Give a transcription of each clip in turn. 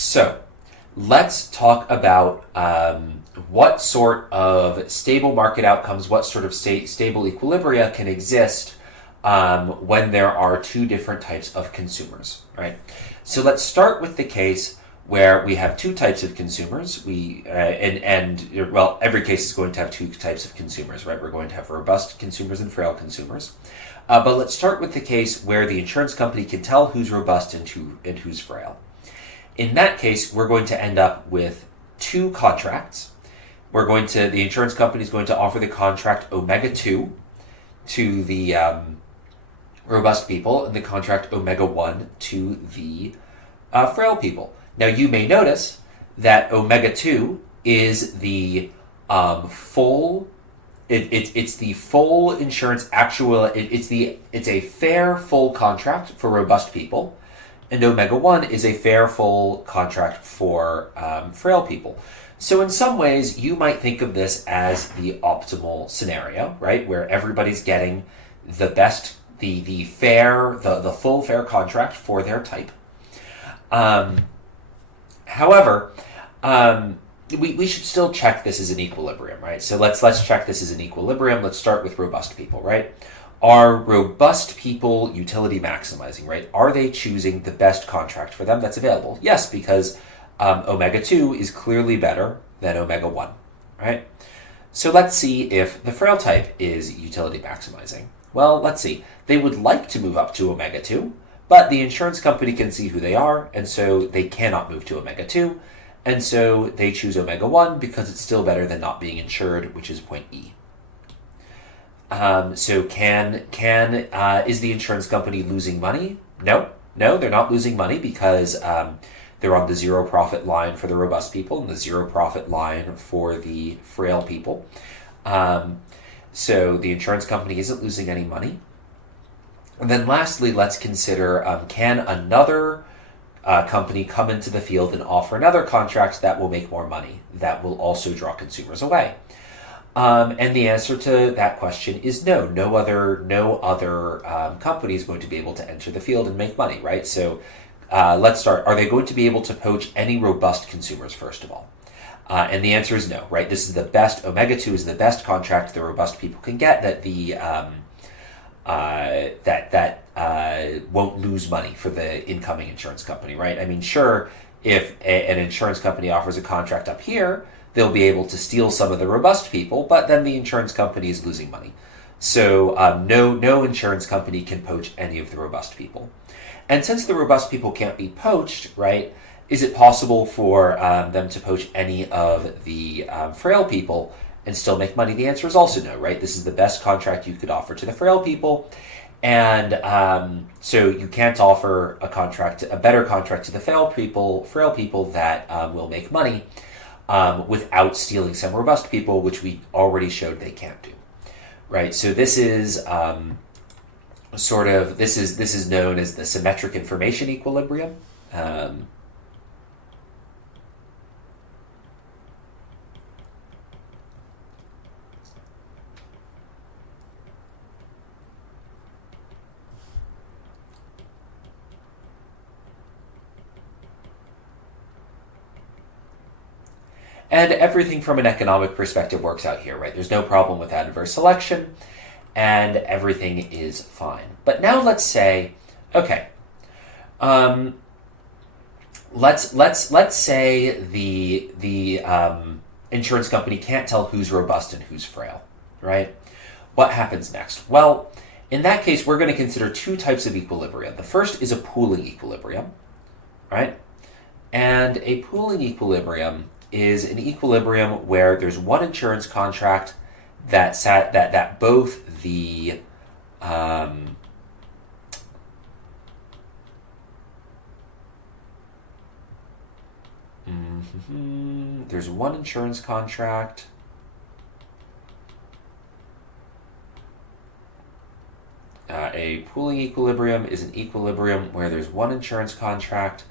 So let's talk about what sort of stable market outcomes, what sort of stable equilibria can exist when there are two different types of consumers, right? So let's start with the case where we have two types of consumers. Well, every case is going to have two types of consumers, right? We're going to have robust consumers and frail consumers. But let's start with the case where the insurance company can tell who's robust and who's frail. In that case, we're going to end up with two contracts. The insurance company is going to offer the contract omega 2 to the robust people and the contract omega 1 to the frail people. Now you may notice that omega 2 is the full. It's the full insurance it's a fair full contract for robust people, and omega 1 is a fair full contract for frail people. So in some ways, you might think of this as the optimal scenario, right? Where everybody's getting the best, the full fair contract for their type. However, we should still check this as an equilibrium, right? So let's check this as an equilibrium. Let's start with robust people, right? Are robust people utility maximizing, right? Are they choosing the best contract for them that's available? Yes, because omega 2 is clearly better than omega 1, right? So let's see if the frail type is utility maximizing. Well, let's see. They would like to move up to omega 2, but the insurance company can see who they are, and so they cannot move to omega 2, and so they choose omega 1 because it's still better than not being insured, which is point E. So is the insurance company losing money? No, they're not losing money because they're on the zero profit line for the robust people and the zero profit line for the frail people. So the insurance company isn't losing any money. And then lastly, let's consider, can another company come into the field and offer another contract that will make more money, that will also draw consumers away? And the answer to that question is no. No other company is going to be able to enter the field and make money, right? So let's start. Are they going to be able to poach any robust consumers, first of all? And the answer is no, right? This is the best. Omega 2 is the best contract the robust people can get that won't lose money for the incoming insurance company, right? I mean, sure, if an insurance company offers a contract up here, they'll be able to steal some of the robust people, but then the insurance company is losing money. So no insurance company can poach any of the robust people. And since the robust people can't be poached, right, is it possible for them to poach any of the frail people and still make money? The answer is also no, right? This is the best contract you could offer to the frail people. And so you can't offer a better contract to the frail people that will make money without stealing some robust people, which we already showed they can't do, right? So this is this is known as the symmetric information equilibrium. And everything from an economic perspective works out here, right? There's no problem with adverse selection, and everything is fine. But now let's say, okay, let's say the insurance company can't tell who's robust and who's frail, right? What happens next? Well, in that case, we're going to consider two types of equilibrium. The first is a pooling equilibrium, right? And a pooling equilibrium is an equilibrium where there's one insurance contract that both the there's one insurance contract a pooling equilibrium is an equilibrium where there's one insurance contract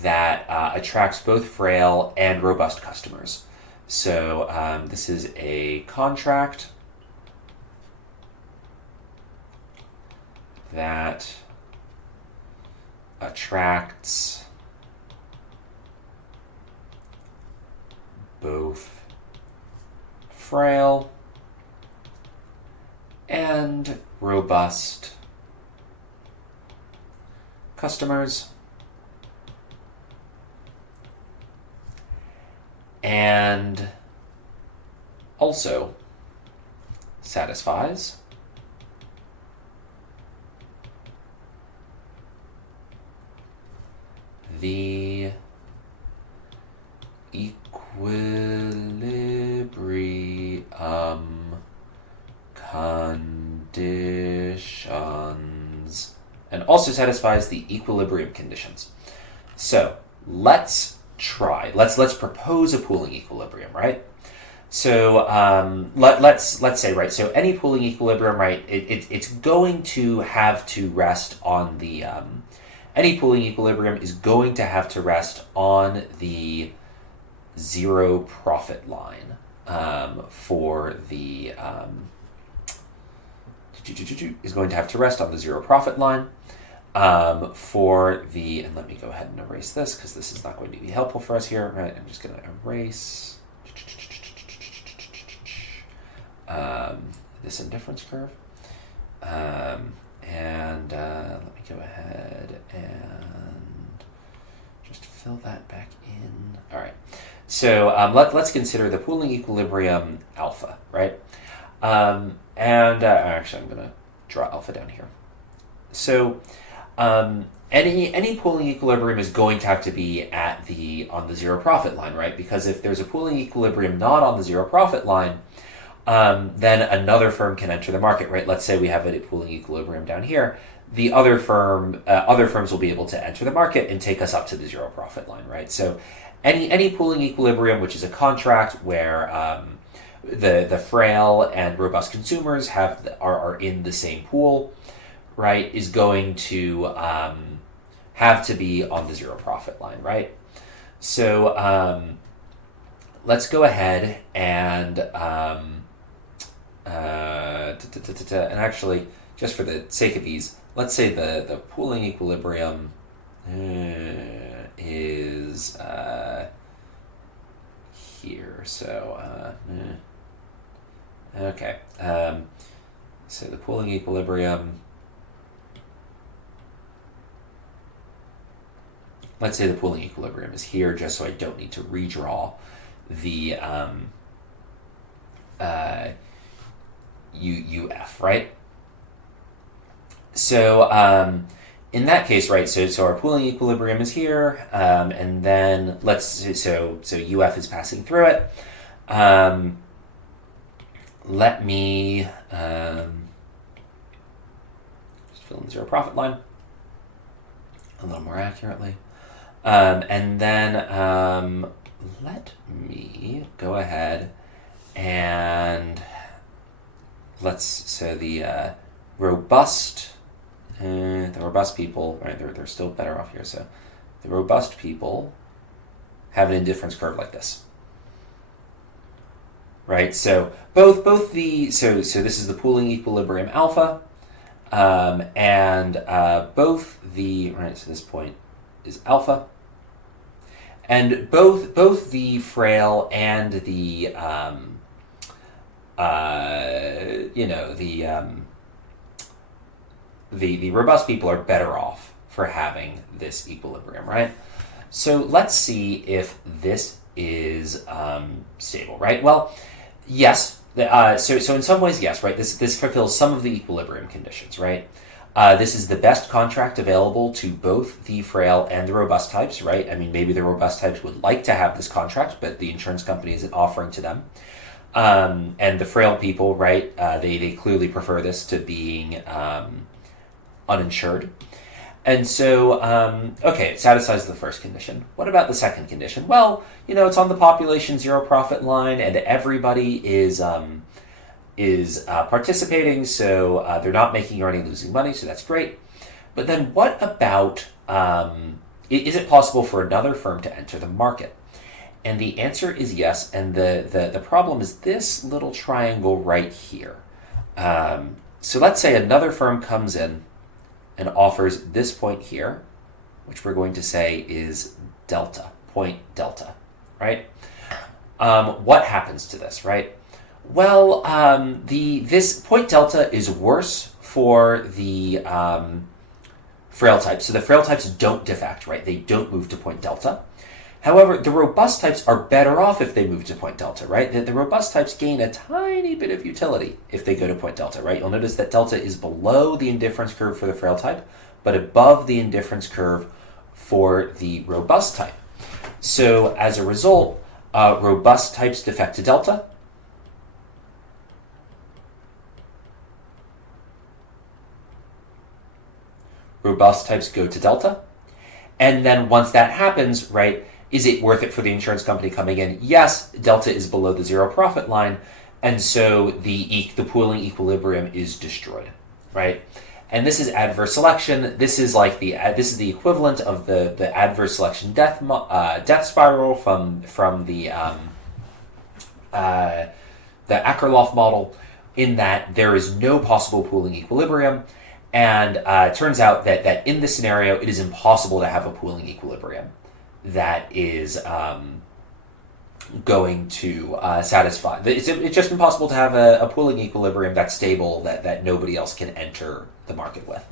that attracts both frail and robust customers. So this is a contract that attracts both frail and robust customers, and also satisfies the equilibrium conditions, and also satisfies the equilibrium conditions. So let's try. Let's propose a pooling equilibrium, right? So let's say, right, so any pooling equilibrium, right, it's going to have to rest on the any pooling equilibrium is going to have to rest on the zero profit line for the is going to have to rest on the zero profit line for the, and let me go ahead and erase this because this is not going to be helpful for us here, right? I'm just going to erase this indifference curve. And let me go ahead and just fill that back in. All right. So let's consider the pooling equilibrium alpha, right? And actually, I'm going to draw alpha down here. So any pooling equilibrium is going to have to be on the zero profit line, right? Because if there's a pooling equilibrium not on the zero profit line, then another firm can enter the market, right? Let's say we have a pooling equilibrium down here. The other firms will be able to enter the market and take us up to the zero profit line, right? So any pooling equilibrium, which is a contract where the frail and robust consumers are in the same pool, right, is going to have to be on the zero profit line, right? So let's go ahead and actually, just for the sake of ease, let's say the pooling equilibrium is here. So okay. So the pooling equilibrium. Let's say the pooling equilibrium is here, just so I don't need to redraw the UF, right? So in that case, right, so our pooling equilibrium is here, and then so UF is passing through it. Let me just fill in the zero profit line a little more accurately. And then let me go ahead and so the robust people, right, they're still better off here. So the robust people have an indifference curve like this, right? So both so this is the pooling equilibrium alpha, and both the, right, so this point is alpha, and both the frail and the the robust people are better off for having this equilibrium, right? So let's see if this is stable, right? Well, yes. So in some ways, yes, right? This fulfills some of the equilibrium conditions, right? This is the best contract available to both the frail and the robust types, right? I mean, maybe the robust types would like to have this contract, but the insurance company isn't offering to them. And the frail people, right, they clearly prefer this to being uninsured. And so, okay, it satisfies the first condition. What about the second condition? Well, it's on the population zero profit line, and everybody is participating, so they're not making or any losing money, so that's great. But then what about, is it possible for another firm to enter the market? And the answer is yes, and the problem is this little triangle right here. So let's say another firm comes in and offers this point here, which we're going to say is delta, point delta, right? what happens to this, right? Well, this point delta is worse for the frail types. So the frail types don't defect, right? They don't move to point delta. However, the robust types are better off if they move to point delta, right? The robust types gain a tiny bit of utility if they go to point delta, right? You'll notice that delta is below the indifference curve for the frail type, but above the indifference curve for the robust type. So as a result, robust types defect to delta. Robust types go to delta. And then once that happens, right, is it worth it for the insurance company coming in? Yes, delta is below the zero profit line, and so the pooling equilibrium is destroyed, right? And this is adverse selection. This is like the equivalent of the adverse selection death spiral from the Akerlof model, in that there is no possible pooling equilibrium. And it turns out that in this scenario, it is impossible to have a pooling equilibrium that is going to satisfy. It's just impossible to have a pooling equilibrium that's stable, that nobody else can enter the market with.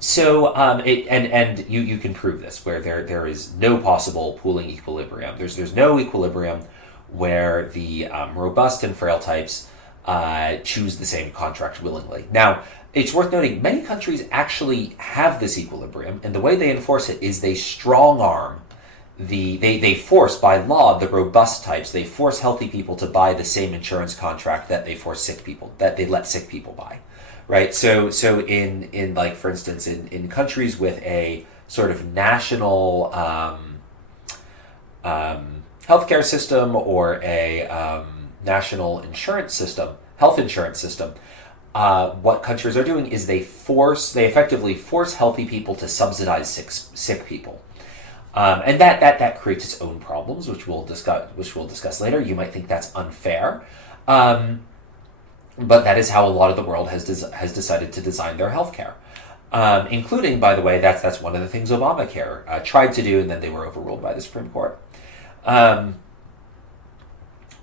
So you can prove this, where there is no possible pooling equilibrium. There's no equilibrium where the robust and frail types choose the same contract willingly. Now, it's worth noting, many countries actually have this equilibrium, and the way they enforce it is they strong arm they force, by law, the robust types. They force healthy people to buy the same insurance contract that they force sick people, that they let sick people buy, right? So in like, for instance, in countries with a sort of national healthcare system, or a national insurance system, health insurance system, what countries are doing is they effectively force healthy people to subsidize sick people. And that creates its own problems, which we'll discuss later. You might think that's unfair, but that is how a lot of the world has decided to design their healthcare, including, by the way, that's one of the things Obamacare tried to do, and then they were overruled by the Supreme Court.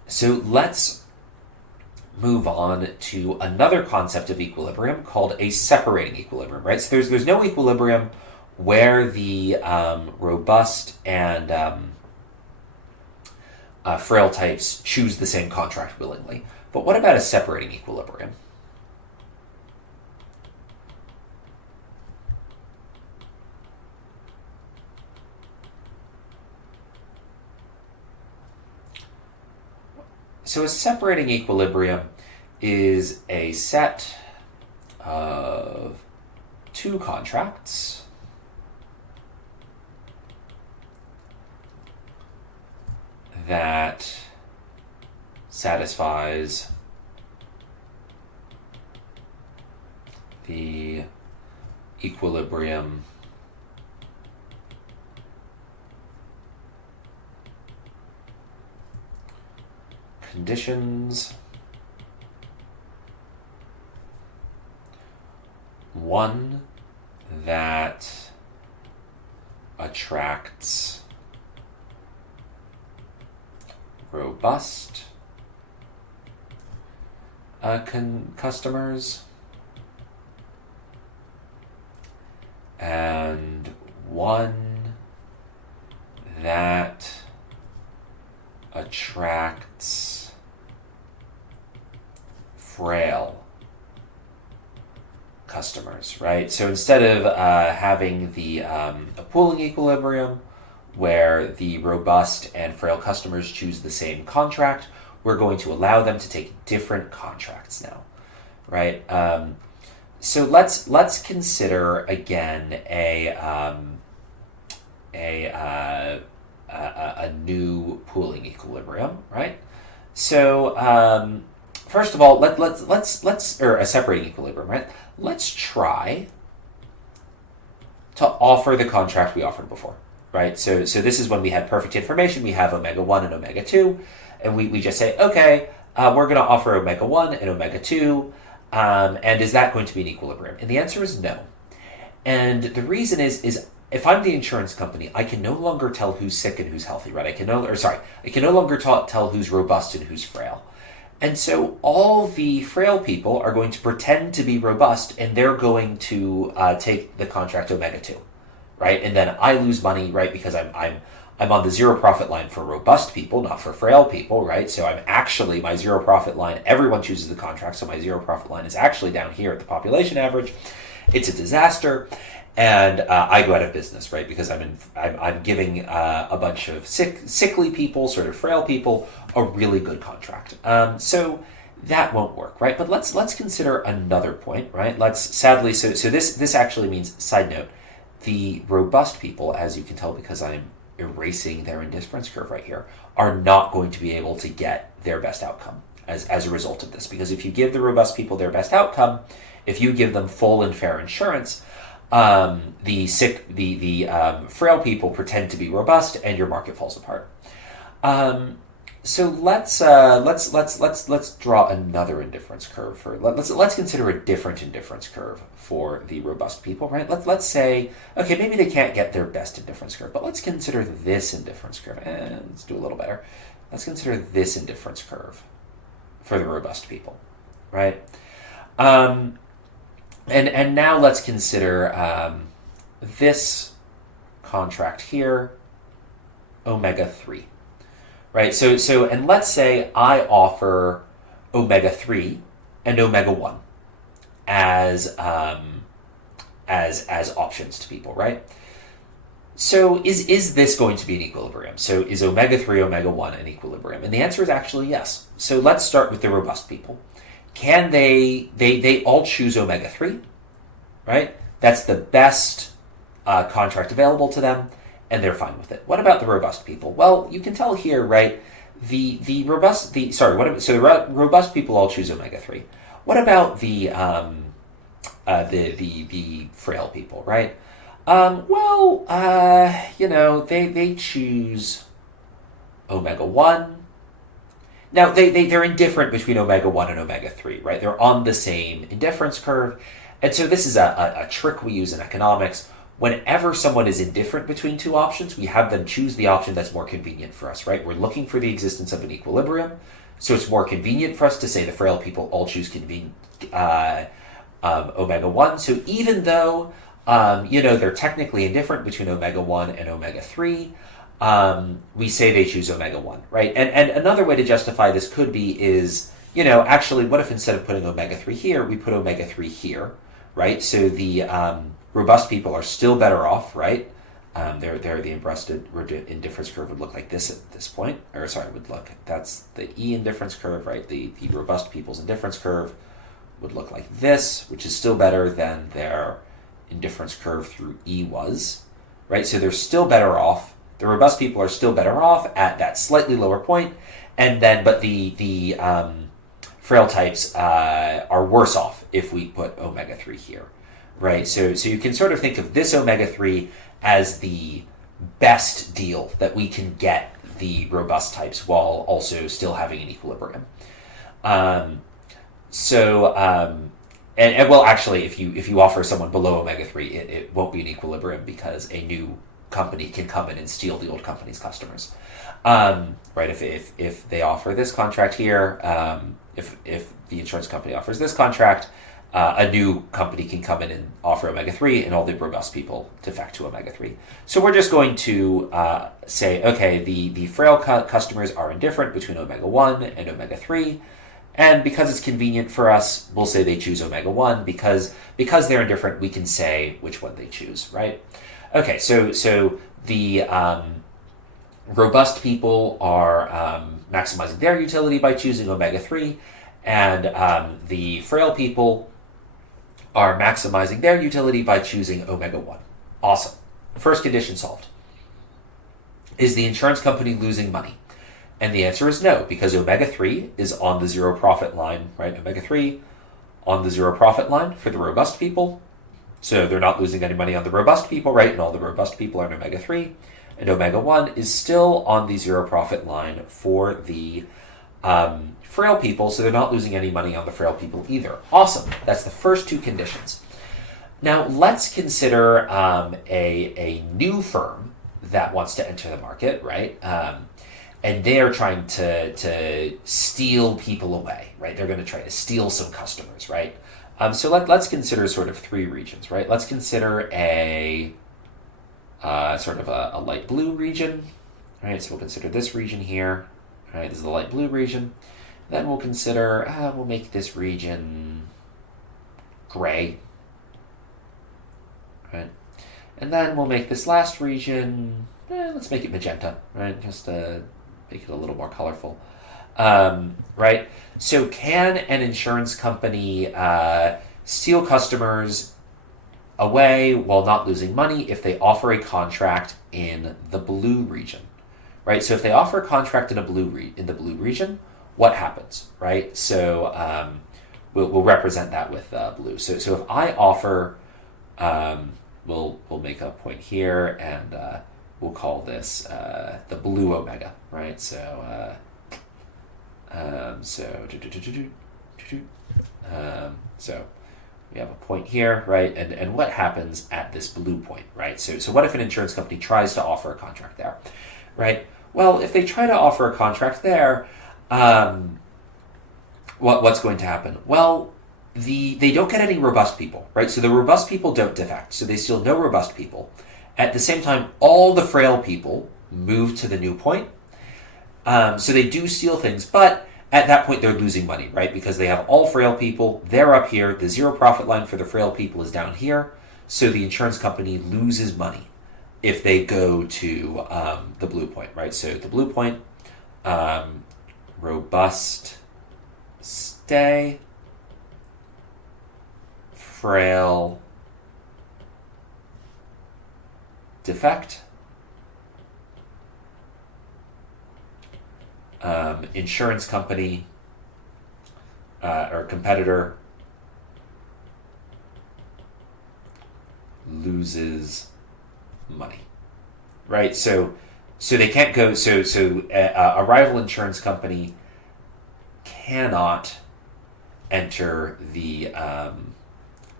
So let's move on to another concept of equilibrium called a separating equilibrium, right? So there's no equilibrium where the robust and frail types choose the same contract willingly. But what about a separating equilibrium? So a separating equilibrium is a set of two contracts that satisfies the equilibrium conditions. One that attracts robust customers, and one that attracts frail customers, right? So instead of having a pooling equilibrium where the robust and frail customers choose the same contract, we're going to allow them to take different contracts now, right? So let's consider again a new pooling equilibrium, right? So first of all, let's or a separating equilibrium, right? Let's try to offer the contract we offered before. Right, so this is when we had perfect information. We have omega 1 and omega 2, and we just say, okay, we're going to offer omega 1 and omega 2, and is that going to be an equilibrium? And the answer is no. And the reason is if I'm the insurance company, I can no longer tell who's sick and who's healthy, right? I can no longer tell who's robust and who's frail. And so all the frail people are going to pretend to be robust, and they're going to take the contract omega 2, right? And then I lose money, right, because I'm on the zero profit line for robust people, not for frail people, right? So I'm actually, my zero profit line, everyone chooses the contract, so my zero profit line is actually down here at the population average. It's a disaster, and I go out of business, right? Because I'm giving a bunch of sickly people, sort of frail people, a really good contract. So that won't work, right? But let's consider another point, right? So this actually means, side note, the robust people, as you can tell because I'm erasing their indifference curve right here, are not going to be able to get their best outcome as a result of this. Because if you give the robust people their best outcome, if you give them full and fair insurance, the frail people pretend to be robust, and your market falls apart. So let's draw another indifference curve let's consider a different indifference curve for the robust people, right? Let's say, okay, maybe they can't get their best indifference curve, but let's consider this indifference curve. And let's do a little better. Let's consider this indifference curve for the robust people, right? And now let's consider this contract here, omega 3. Right, so and let's say I offer omega 3 and omega 1 as options to people, right? So is this going to be an equilibrium? So is omega 3, omega 1 an equilibrium? And the answer is actually yes. So let's start with the robust people. Can they all choose omega 3, right? That's the best contract available to them, and they're fine with it. What about the robust people? Well, you can tell here, right? The robust people all choose omega 3. What about the frail people, right? They choose omega 1. Now they're indifferent between omega 1 and omega 3, right? They're on the same indifference curve, and so this is a trick we use in economics. Whenever someone is indifferent between two options, we have them choose the option that's more convenient for us, right? We're looking for the existence of an equilibrium, so it's more convenient for us to say the frail people all choose omega 1. So even though, they're technically indifferent between omega 1 and omega 3, we say they choose omega 1, right? And another way to justify this could be actually, what if instead of putting omega 3 here, we put omega 3 here, right? So the robust people are still better off, right? The indifference curve would look like this at this point. That's the E indifference curve, right? The robust people's indifference curve would look like this, which is still better than their indifference curve through E was, right? So they're still better off. The robust people are still better off at that slightly lower point, but the frail types are worse off if we put omega 3 here. Right, so you can sort of think of this omega 3 as the best deal that we can get the robust types while also still having an equilibrium. Actually, if you offer someone below omega 3, it won't be an equilibrium because a new company can come in and steal the old company's customers. Right, if they offer this contract here, if the insurance company offers this contract, a new company can come in and offer omega 3, and all the robust people defect to omega 3. So we're just going to say, okay, the frail customers are indifferent between omega 1 and omega 3, and because it's convenient for us, we'll say they choose omega 1. Because they're indifferent, we can say which one they choose, right? Okay, so the robust people are maximizing their utility by choosing omega 3, and the frail people are maximizing their utility by choosing omega 1. Awesome. First condition solved. Is the insurance company losing money? And the answer is no, because omega 3 is on the zero profit line, right? Omega 3 on the zero profit line for the robust people. So they're not losing any money on the robust people, right? And all the robust people are in omega 3. And omega 1 is still on the zero profit line for the frail people, so they're not losing any money on the frail people either. Awesome. That's the first two conditions. Now let's consider a new firm that wants to enter the market, right? And they're trying to steal people away, right? They're going to try to steal some customers, right? So let's consider sort of three regions, right? Let's consider a sort of a light blue region, right? So we'll consider this region here, right? This is the light blue region. Then we'll consider, we'll make this region gray, right? And then we'll make this last region, let's make it magenta, right? Just to make it a little more colorful, right? So can an insurance company steal customers away while not losing money if they offer a contract in the blue region, right? So if they offer a contract in the blue region, what happens, right? So we'll represent that with blue. So if I offer, we'll make a point here, and we'll call this the blue omega, right? So so we have a point here, right? And what happens at this blue point, right? So what if an insurance company tries to offer a contract there, right? Well, if they try to offer a contract there, what's going to happen? Well, they don't get any robust people, right? So the robust people don't defect, so they steal no robust people. At the same time, all the frail people move to the new point. So they do steal things, but at that point they're losing money, right? Because they have all frail people, they're up here, the zero profit line for the frail people is down here, so the insurance company loses money if they go to the blue point, right? So the blue point, robust, stay, frail, defect, insurance company or competitor loses money, right? So they can't go. So a rival insurance company cannot enter the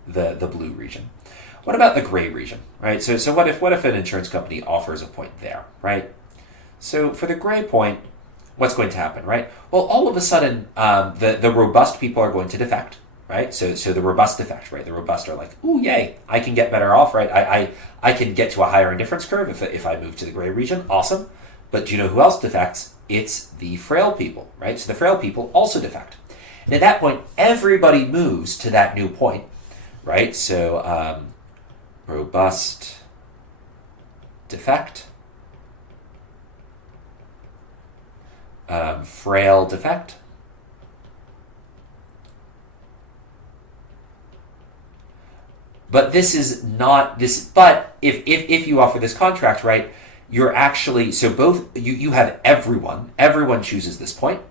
blue region. What about the gray region, right? So what if an insurance company offers a point there, right? So for the gray point, what's going to happen, right? Well, all of a sudden, the robust people are going to defect, right? So the robust defect, right? The robust are like, ooh, yay, I can get better off, right? I can get to a higher indifference curve if I move to the gray region, awesome. But do you know who else defects? It's the frail people, right? So the frail people also defect. And at that point, everybody moves to that new point, right? So robust defect, frail defect, but this is not this. But if you offer this contract, right, you're actually, so both you have everyone chooses this point,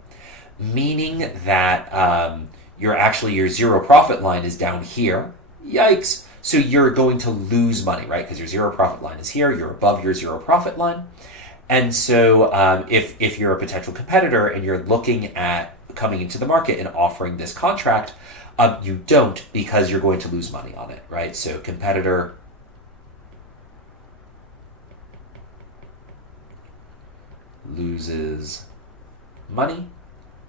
meaning that your zero profit line is down here. Yikes! So you're going to lose money, right? Because your zero profit line is here. You're above your zero profit line. And so if you're a potential competitor and you're looking at coming into the market and offering this contract, you don't, because you're going to lose money on it, right? So competitor loses money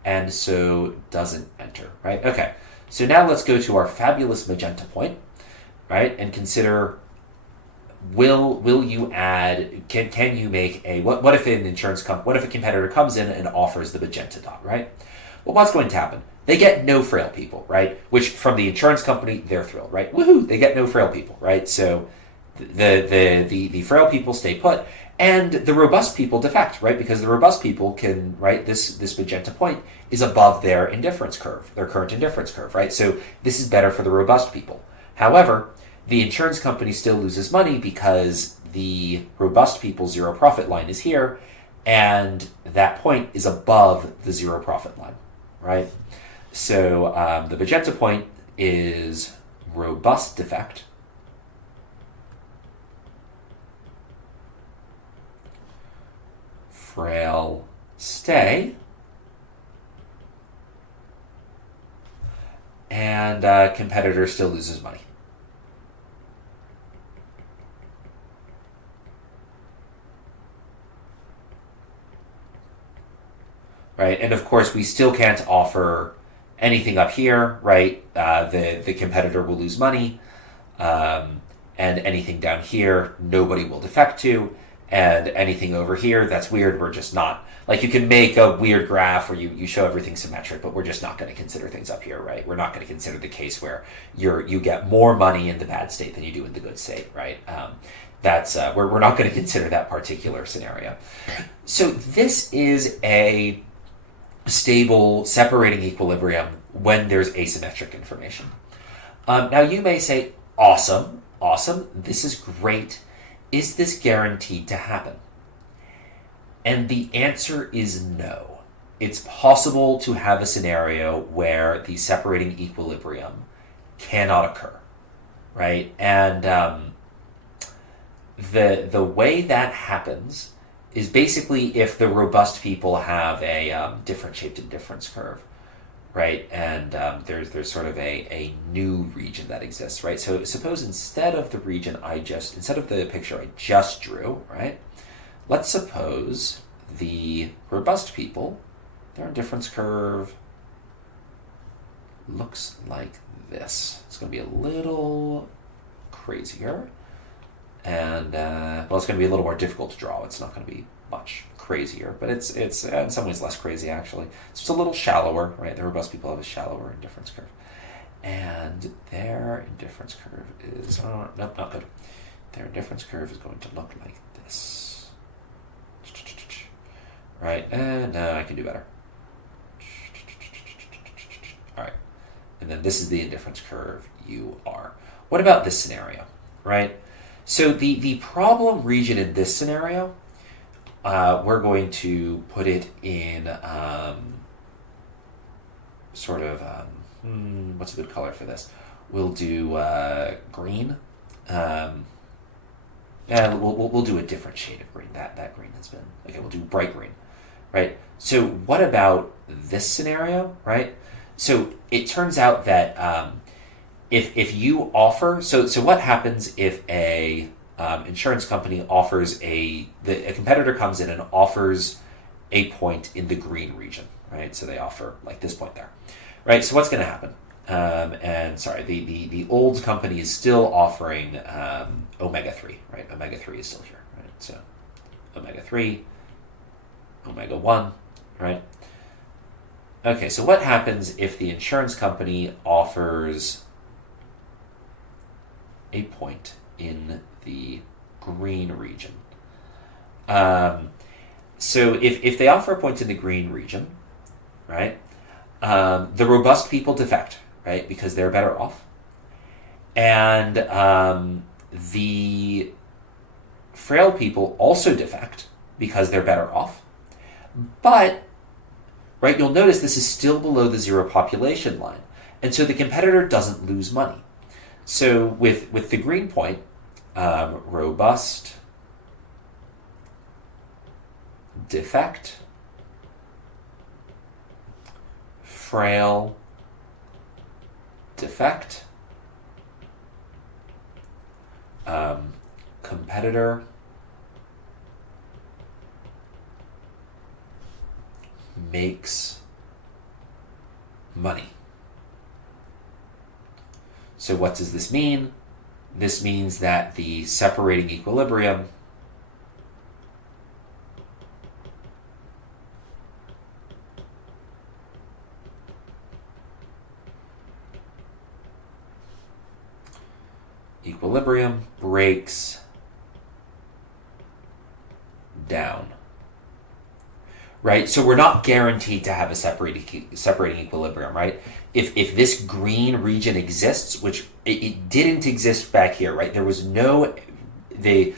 and so doesn't enter, right? Okay, so now let's go to our fabulous magenta point, right? And consider, will you add, can you make a, what if an insurance company, what if a competitor comes in and offers the magenta dot, right? Well, what's going to happen? They get no frail people, right? Which from the insurance company, they're thrilled, right? Woohoo, they get no frail people, right? So the frail people stay put, and the robust people defect, right? Because the robust people can, right, this magenta point is above their indifference curve, their current indifference curve, right? So this is better for the robust people. However, the insurance company still loses money because the robust people's zero profit line is here, and that point is above the zero profit line, right? So the magenta point is robust defect, frail stay, and competitor still loses money. right? And of course, we still can't offer anything up here, right? The competitor will lose money, and anything down here, nobody will defect to, and anything over here, that's weird. We're just not, like, you can make a weird graph where you show everything symmetric, but we're just not going to consider things up here, right? We're not going to consider the case where you get more money in the bad state than you do in the good state, right? We're not going to consider that particular scenario. So this is a stable separating equilibrium when there's asymmetric information. Now you may say, awesome, this is great. Is this guaranteed to happen? And the answer is no. It's possible to have a scenario where the separating equilibrium cannot occur, right? And the way that happens is basically if the robust people have a different shaped indifference curve, right? And there's sort of a new region that exists, right? So suppose instead of the picture I just drew, right? Let's suppose the robust people, their indifference curve looks like this. It's going to be a little crazier, and it's going to be a little more difficult to draw. It's not going to be much crazier, but it's in some ways less crazy actually. So it's a little shallower, right? The robust people have a shallower indifference curve, and their indifference curve is nope, not good. Their indifference curve is going to look like this. Right, and I can do better. All right, and then this is the indifference curve UR. What about this scenario, right? So the problem region in this scenario, we're going to put it in what's a good color for this? We'll do green. We'll do a different shade of green. That green has been, okay, we'll do bright green. Right? So what about this scenario, right? So it turns out that if you offer, so what happens if a insurance company offers a competitor comes in and offers a point in the green region, right? So they offer like this point there, right? So what's going to happen? The old company is still offering omega-3, right? Omega-3 is still here, right? So omega-3, omega-1, right? Okay, so what happens if the insurance company offers a point in the green region? So if they offer a point in the green region, right, the robust people defect, right, because they're better off. And the frail people also defect because they're better off. But, right, you'll notice this is still below the zero population line. And so the competitor doesn't lose money. So with the green point, robust, defect, frail, defect, competitor, makes money. So what does this mean? This means that the separating equilibrium breaks down. Right? So we're not guaranteed to have a separating equilibrium, right? If this green region exists, which it didn't exist back here, right? There was no there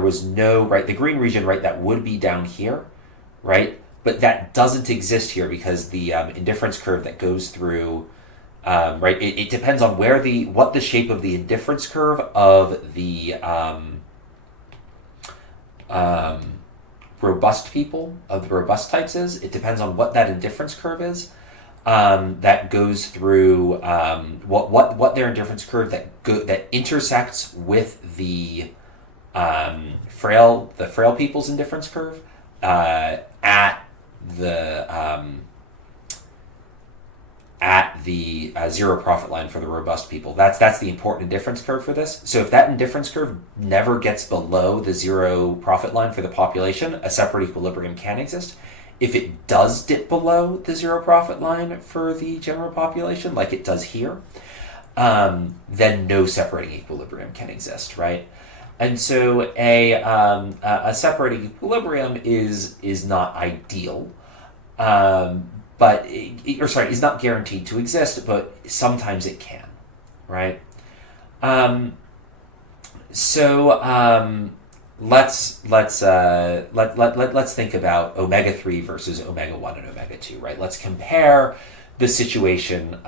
was no, right, the green region, right, that would be down here, right? But that doesn't exist here because the indifference curve that goes through, right, it depends on what the shape of the indifference curve of the robust people, of the robust types is. It depends on what that indifference curve is that goes through what their indifference curve that intersects with the frail people's indifference curve at the zero profit line for the robust people. That's the important indifference curve for this. So if that indifference curve never gets below the zero profit line for the population, a separate equilibrium can exist. If it does dip below the zero profit line for the general population, like it does here, then no separating equilibrium can exist, right? And so a separating equilibrium is not ideal, is not guaranteed to exist, but sometimes it can, right? Let's think about omega 3 versus omega 1 and omega 2, right? Let's compare the situation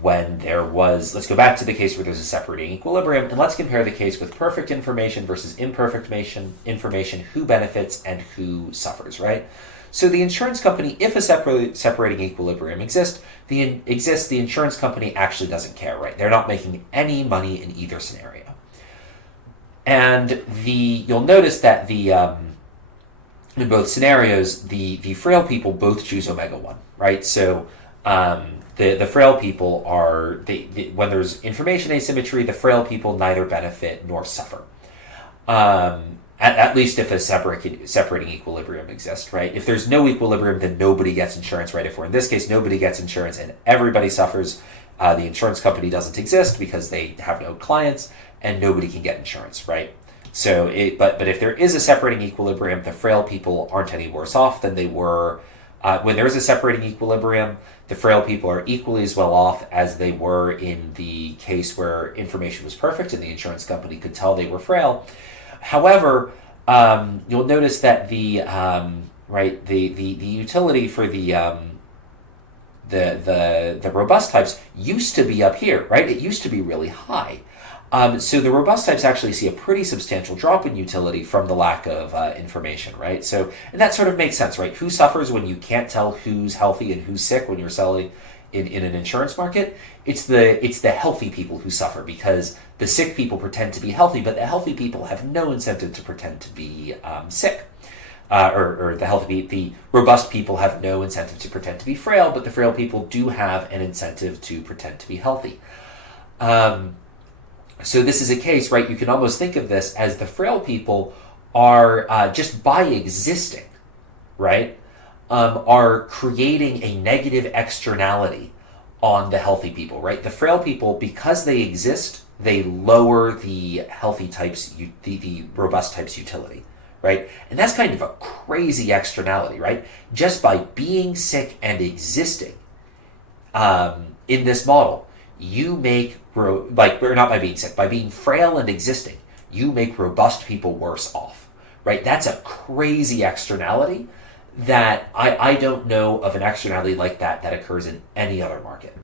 when there was, let's go back to the case where there's a separating equilibrium, and let's compare the case with perfect information versus imperfect information, who benefits and who suffers, right? So the insurance company, if a separating equilibrium exists, the insurance company actually doesn't care, right? They're not making any money in either scenario. And you'll notice that in both scenarios, the frail people both choose omega 1, right? So the frail people are, when there's information asymmetry, the frail people neither benefit nor suffer. At least if a separating equilibrium exists, right? If there's no equilibrium, then nobody gets insurance, right? If we're in this case, nobody gets insurance and everybody suffers, the insurance company doesn't exist because they have no clients and nobody can get insurance, right? So, but if there is a separating equilibrium, the frail people aren't any worse off than they were. When there is a separating equilibrium, the frail people are equally as well off as they were in the case where information was perfect and the insurance company could tell they were frail. However, you'll notice that the utility for the robust types used to be up here, right? It used to be really high. So the robust types actually see a pretty substantial drop in utility from the lack of information, right? So, and that sort of makes sense, right? Who suffers when you can't tell who's healthy and who's sick when you're selling in an insurance market? It's the healthy people who suffer because the sick people pretend to be healthy, but the healthy people have no incentive to pretend to be sick. Or the robust people have no incentive to pretend to be frail, but the frail people do have an incentive to pretend to be healthy. So this is a case, right? You can almost think of this as the frail people are just by existing, right? Are creating a negative externality on the healthy people, right? The frail people, because they exist, they lower the healthy types, the robust types utility, right? And that's kind of a crazy externality, right? Just by being sick and existing in this model, you make, or not by being sick, by being frail and existing, you make robust people worse off, right? That's a crazy externality that I don't know of an externality like that occurs in any other market.